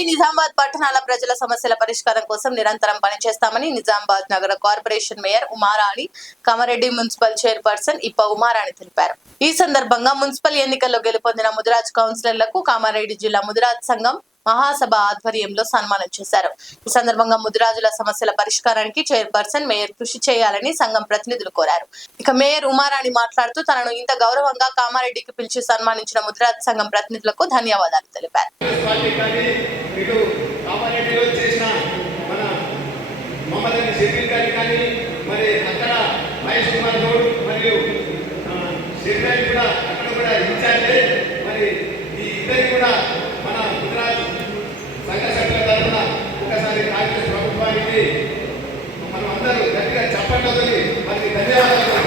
కామారెడ్డి నిజామాబాద్ పట్టణాల ప్రజల సమస్యల పరిష్కారం కోసం నిరంతరం పనిచేస్తామని నిజామాబాద్ నగర corporation mayor Uma Rani, Kamareddy municipal chairperson ఇప్ప ఉమారాణి తెలిపారు. ఈ సందర్భంగా మున్సిపల్ ఎన్నికల్లో గెలుపొందిన ముదిరాజ్ కౌన్సిలర్లకు కామారెడ్డి జిల్లా ముదిరాజ్ సంఘం మహాసభ ఆధ్వర్యంలో సన్మానం చేశారు. ఈ సందర్భంగా ముదిరాజుల సమస్యల పరిష్కారానికి చైర్పర్సన్ మేయర్ కృషి చేయాలని సంఘం ప్రతినిధులు కోరారు. ఇక మేయర్ ఉమారాణి మాట్లాడుతూ తనను ఇంత గౌరవంగా కామారెడ్డికి పిలిచి సన్మానించిన ముదిరాజ్ సంఘం ప్రతినిధులకు ధన్యవాదాలు తెలిపారు. మనం అందరూ గట్టిగా చెప్పండి. మనకి ధన్యవాదాలు.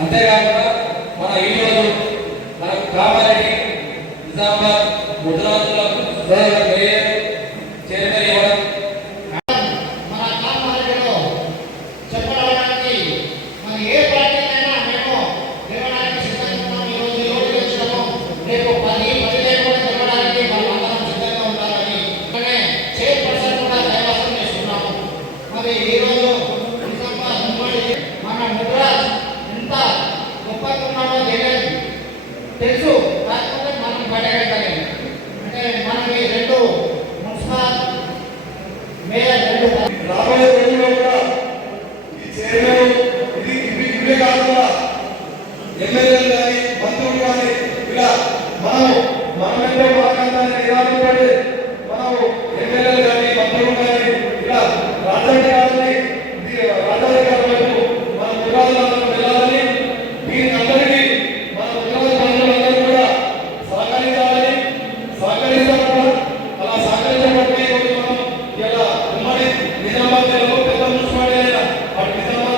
అంతేకాకుండా మన ఈరోజు మన కామారెడ్డి నిజామాబాద్ ముద్రాజులకు మేయర్ చైర్మన్ ఇవ్వడం మన కామారెడ్డిలో చెప్పడానికి మన ఏ పార్టీకైనా మేము ఇవ్వడానికి సిద్ధంగా ఉన్నాం. ఈరోజు రోడ్డు వచ్చాము, రేపు 10-15 కూడా ఇవ్వడానికి వాళ్ళందరం సిద్ధంగా ఉండాలని చైర్పర్సన్ కూడా కైవసం చేస్తున్నాము. మరి ఈరోజు నిజామాబాద్ ఉమ్మడి మన ముద్రాజ్ ఎంత గొప్పగా ఉన్నామో తెలియదు తెలుసు, కాకపోతే మనం బయటకెళ్ళలేదు. అంటే మనకి 2 మున్సిపల్ మేయర్ 2 రాబోయే రోజుల్లో కూడా ఈ చైర్మన్ ఇవే కాకుండా ఎమ్మెల్యేలు కానీ మంత్రులు కానీ ఇలా మనమెంతో మనకంతాన్ని నిరాశపడి మనము ఎమ్మెల్యేలు కానీ మంత్రులు కానీ ఇలా రాజాధికారులు వైపు మన ముద్రాజులందరూ వెళ్ళాలని, దీనికందరికీ మన ముద్రాజు ప్రజలందరూ కూడా సహకరించాలని, సహకరిస్తామని అలా సహకరించబట్టి మనం ఇలా ఉమ్మడి నిజామాబాద్ జిల్లాలో పెద్ద మున్సిపాలిటీ అయిన అటు నిజామాబాద్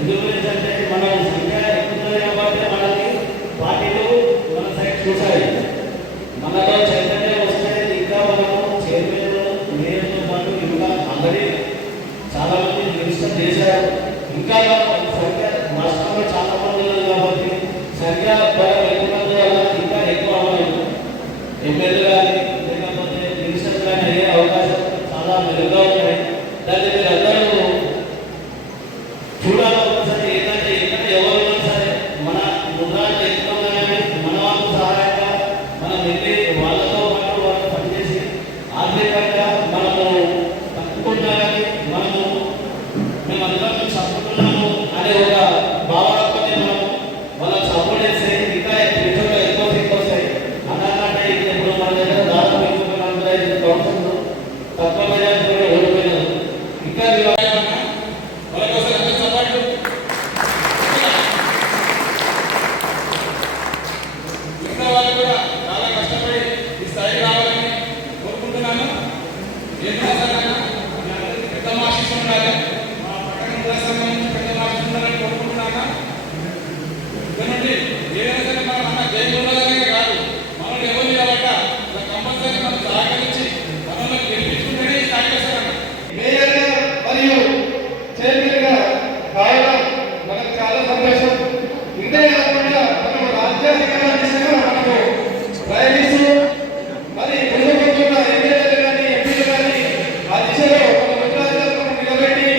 ఎందుకంటే మనం సంఖ్య ఎక్కువ కాబట్టి మనకి పార్టీలు మన సైడ్ చూసాయి. మనలో చైతన్యం వస్తే ఇంకా మనము చైర్మన్ మేయర్తో పాటు ఇంకా అందరి చాలా మంది రిజిస్టర్ చేశారు. ఇంకా సంఖ్య రాష్ట్రంలో చాలా మంది ఉన్నారు కాబట్టి సంఖ్య ఇంకా ఎక్కువ అవ్వాలి. ఎమ్మెల్యే కానీ లేకపోతే మినిస్టర్ కానీ అయ్యే అవకాశం చాలా మెరుగ్గా ఉన్నాయి. దాన్ని మీరు అందరూ చూడాలి. ఒకసారి ఏంటంటే ఇక్కడ ఎవరైనా సరే మన ముద్రాలు ఎక్కువగానే మన వాళ్ళకు సహాయంగా మనం వెళ్ళి వాళ్ళతో పాటు వాళ్ళు పనిచేసి ఆర్థికంగా మనము తప్పుకుంటారని మేమందరం చదువుకున్నాము అనే ఒక భావనతో వాళ్ళకి సపోర్ట్ చేస్తే ఇంకా ఎక్కువ వస్తాయి అన్నట్టు ఇప్పుడు మన చైర్మన్ గా కావడం మనకు చాలా సంతోషం. ఇంతే కాకుండా మనము రాజ్యాధికార దిశగా మనము ప్రయాణిస్తూ మరి ముందుకుంటున్న ఎమ్మెల్యేలు కానీ ఎంపీలు కానీ ఆ దిశలో మన ముద్రాజులను నిలబెట్టి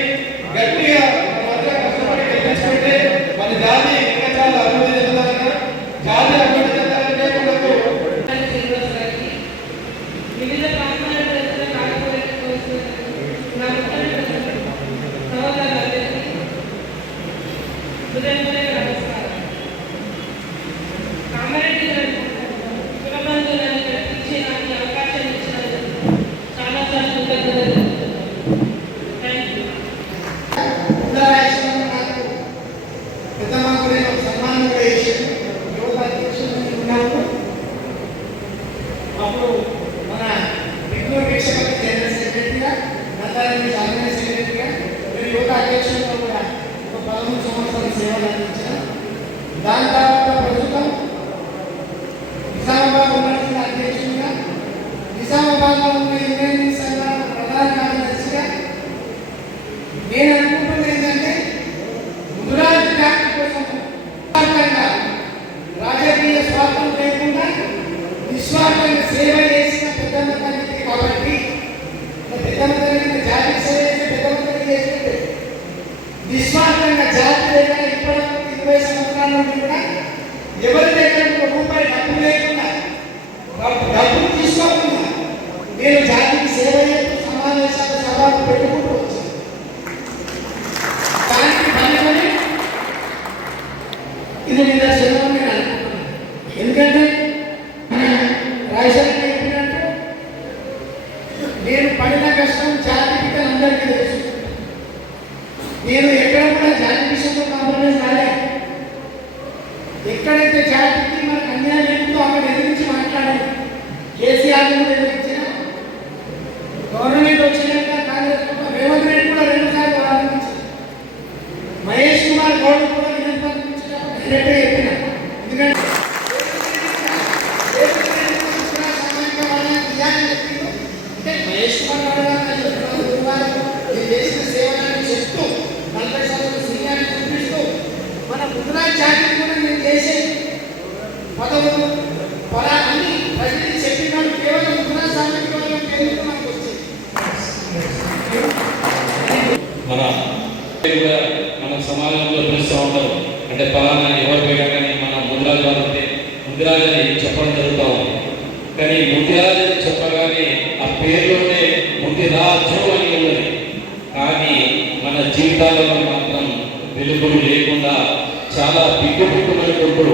గట్టిగా మనమంతా కష్టపడి గెలిపించుకుంటే మన జాతి ఇంకా చాలా అభివృద్ధి చెందాలన్నా జాతి అభివృద్ధి చెందాలంటే మనకు వివిధ ప్రాంతాల ప్రజల కార్పొరేట్ నా సహోదరులందరికీ హృదయపూర్వక నమస్కారం. కామారెడ్డి కులబంధువులను కల్పించి నాకు అవకాశం ఇచ్చినందుకు చాలా చాలా కృతజ్ఞతలు. Thank you. పెద్దమ్మకు నేను సన్మానం కూడా చేశాను. యువత అధ్యక్షుడు ఉన్నప్పుడు అప్పుడు మన విఘ్నూరు వీక్షకుల జనరల్ సెక్రటరీగా, నందారెడ్డి ఆర్గనైజ్ సెక్రటరీగా, నేను యువత అధ్యక్షుడిగా కూడా ఒక 13 సంవత్సరాల సేవలు అందించాను. దాని తర్వాత ప్రస్తుతం నిజామాబాద్ ఉన్నటువంటి అధ్యక్షుడిగా, నిజామాబాద్లో ఉన్న యూనియన్ సంఘాల ప్రధాన కార్యదర్శిగా నేను అనుకుంటున్నది ఏంటంటే ముద్రాజు జాతి కోసం రాజకీయ స్వార్థం లేకుండా నిస్వార్థంగా సేవ చేసిన పెద్దమ్మ తల్లికి కాబట్టి పెద్దమ్మ తల్లికి జాతికి సేవ చేసి పెద్దమ్మ తల్లి చేసినట్టు నిస్వార్థంగా జాతి దగ్గర ఇప్పటివరకు 20 సంవత్సరాల నుండి కూడా ఎవరి దగ్గర ఒక రూపాయి డబ్బు లేకుండా డబ్బులు తీసుకోకుండా నేను జాతికి సేవ చేస్తూ సమావేశాలు సభలు పెట్టుకుంటూ వచ్చాను. దానికి ఫలితమే ఇది నిదర్శనం నేను అనుకుంటున్నాను. ఎందుకంటే రాజశేఖర్ చెప్పినట్టు నేను పడిన కష్టం జాతి పిల్లలందరికీ తెలుసు. నేను ఎక్కడ కూడా జాతి విషయంలో కాంప్రమైజ్ రాలేదు. ఎక్కడైతే జాతికి మనకు అన్యాయం ఏంటో అక్కడ ఎదిరించి మాట్లాడాలి. కేసీఆర్ కూడా ఎదిరించిన, గవర్నమెంట్ వచ్చినాక కాంగ్రెస్ రేవంత్ రెడ్డి కూడా 2 సార్లు ఆరంభించారు. మహేష్ కుమార్ గౌడ్ కూడా డైరెక్ట్గా చెప్పిన, ఎందుకంటే అంటే మహేష్ కుమార్ గౌడ్ చేసిన సేవలను చెప్తూ 40 సంవత్సరాల సీనియారిటీ చూపిస్తూ మన ముద్రాజు జాతిని కూడా నేను చేసే పదవులు అన్ని ప్రజలు చెప్పినాడు. కేవలం ముద్రాజు సామాజిక వర్గం పేరుతో మనకు వచ్చింది. మన సమాజంలో పిలుస్తూ ఉంటారు. అంటే పలానా ఎవరు పోయినా కానీ మన ముద్రాజు వారు ఉంటే ముద్రాజు అని చెప్పడం జరుగుతూ ఉంది. కానీ ముద్రాజు అని చెప్పగానే ఆ పేరులోనే ముద్రాజు అని ఉన్నది. కానీ మన జీవితాలలో మాత్రం వెలుగులు లేకుండా చాలా బిగ్గుబిగ్గుమంటూ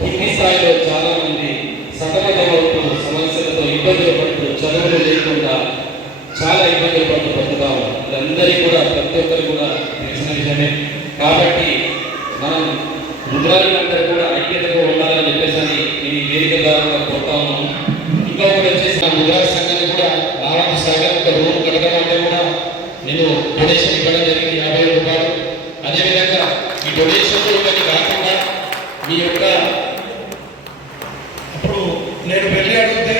కింది స్థాయిలో చాలా మంది సతమతమవుతూ సమస్యలతో ఇబ్బందులు పడుతూ చదువులు లేకుండా చాలా ఇబ్బందులు పడుతూ బతుకుతా ఉన్నారు. అందరికీ కూడా ప్రతి ఒక్కరు కూడా తెలిసిన విషయమే. కాబట్టి మనం ముద్రాజులందరూ కూడా ఐక్యతగా ఉండాలని చెప్పేసి నేను ఈ వేదిక ద్వారా కోరుతా ఉన్నాను. ఇంకొకటి వచ్చేసి నా ముద్రాజు సంఘాన్ని కూడా రావణ సాగర్ ఒక రూమ్ కట్టడం అంటే కూడా నేను డొనేషన్ ఇవ్వడం జరిగింది 50 రూపాయలు. అదేవిధంగా ఈ డొనేషన్లు కానీ కాకుండా మీ యొక్క అప్పుడు నేను వెళ్ళి అడిగితే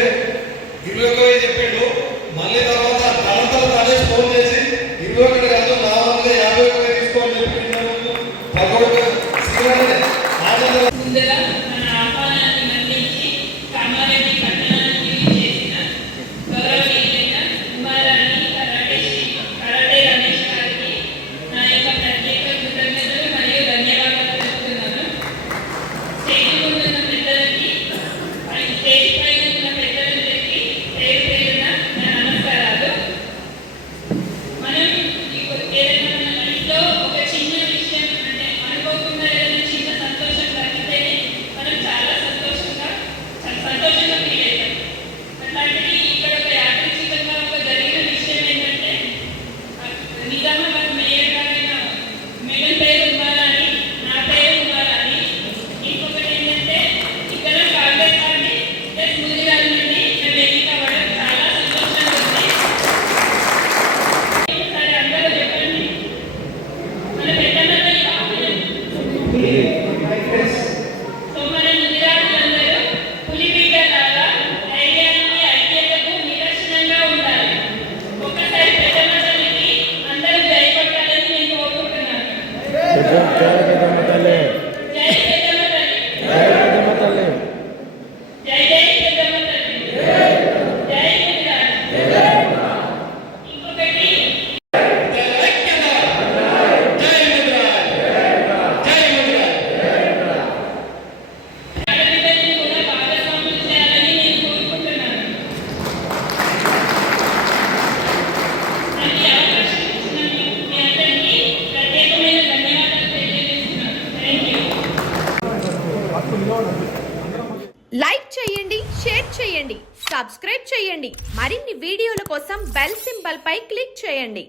21 చెప్పిండు. మళ్ళీ తర్వాత తనంతలో తానే ఫోన్ చేసి 21 కాదు నా వంతుగా 51 తీసుకోని చెప్పి ముందుగా మన ఆహ్వానాన్ని మన్నించి కామారెడ్డి పట్టణానికి చేసిన గౌరవనీయులైన ఉమారాణి కరాటే రమేష్ గారికి నా యొక్క ప్రత్యేక కృతజ్ఞతలు మరియు ధన్యవాదాలు తెలుపుతున్నాను. లైక్ చేయండి, షేర్ చేయండి, సబ్స్క్రైబ్ చేయండి. మరిన్ని వీడియోల కోసం బెల్ సింబల్ పై క్లిక్ చేయండి.